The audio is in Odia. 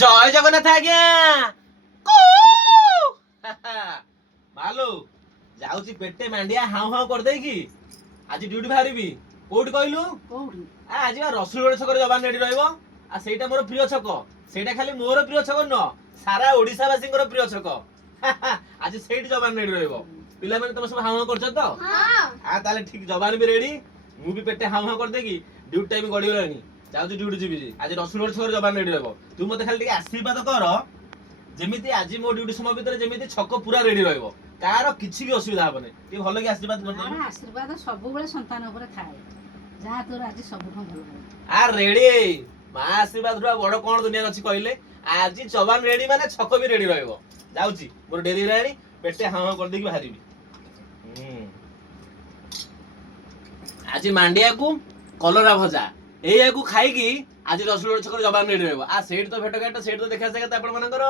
জয় জগন্নাথ আজ্ঞা মালো যাଉଛି পেଟେ ମାଣ୍ଡିଆ ହାଉ ହାଉ କରିଦେଇକି ଆଜି ଡ୍ୟୁଟି ବାହାରିବି। କୋଉଠି କହିଲୁ? କୋଉଠି? ଆଜି ବା ରସୁଲଗଡ଼ ଛକରେ ଯବାନ ରେଡି ରହିବ। ଆଉ ସେଇଟା ମୋର ପ୍ରିୟ ଛକ। ସେଇଟା ଖାଲି ମୋର ପ୍ରିୟ ଛକ ନୁହଁ, ସାରା ଓଡିଶାବାସୀଙ୍କର ପ୍ରିୟ ଛକ। ଆଜି ସେଇଠି ଯବାନ ରେଡି ରହିବ। ପିଲାମାନେ ତମେ ସବୁ ହାଉ ହାଉ କରୁଛ ତ? ତାହେଲେ ଠିକ ଯବାନ ବି ରେଡି, ମୁଁ ବି ପେଟେ ହାଉ ହାଉ କରିଦେଇକି ଡ୍ୟୁଟି ଟାଇମ ଗଡିଗଲାଣି। ଯାଉଛି ଡ୍ୟୁଟି ଯିବି। ଆଜି ରସୁଲଗଡ଼ ଛକରେ ଯବାନ ରେଡି ରହିବ। ତୁ ମତେ ଖାଲି ଟିକେ ଆଶୀର୍ବାଦ କର ଯେମିତି ଆଜି ମୋ ଡ୍ୟୁଟି ସମୟ ଭିତରେ ଯେମିତି ଛକ ପୁରା ରେଡି ରହିବ, କାହାର କିଛି ବି ଅସୁବିଧା ହବନି। ଟିକେ ଭଲ କି ଆଶୀର୍ବାଦ କରିଦେବୁ। ଆଶୀର୍ବାଦ ସବୁବେଳେ ସନ୍ତାନ ଉପରେ ଥାଏ। ଯାହା ତୋର ଆଜି ସବୁଠୁ ଭଲ ହବ। ରେଡି ମା ଆଶୀର୍ବାଦ ରୁ ବଡ କଣ ଦୁନିଆରେ ଅଛି କହିଲେ? ଆଜି ଯବାନ ରେଡି ମାନେ ଛକ ବି ରେଡି ରହିବ। ଯାଉଛି, ମୋର ଡେରି ହେଲାଣି, ପେଟେ ହାଁ ହାଁ କରିଦେଇକି ବାହାରିବି। ଆଜି ମାଣ୍ଡିଆକୁ କଲରା ଭଜା ଏଇଆକୁ ଖାଇକି ଆଜି ରସୁଲଗଡ଼ ଛକରେ ଯବାନ ରେଡି ରହିବ। ସେଇଠି ତ ଭେଟ ଘାଟ, ସେଇଠି ତ ଦେଖା ସାକ୍ଷାତ ଆପଣ ମାନଙ୍କର।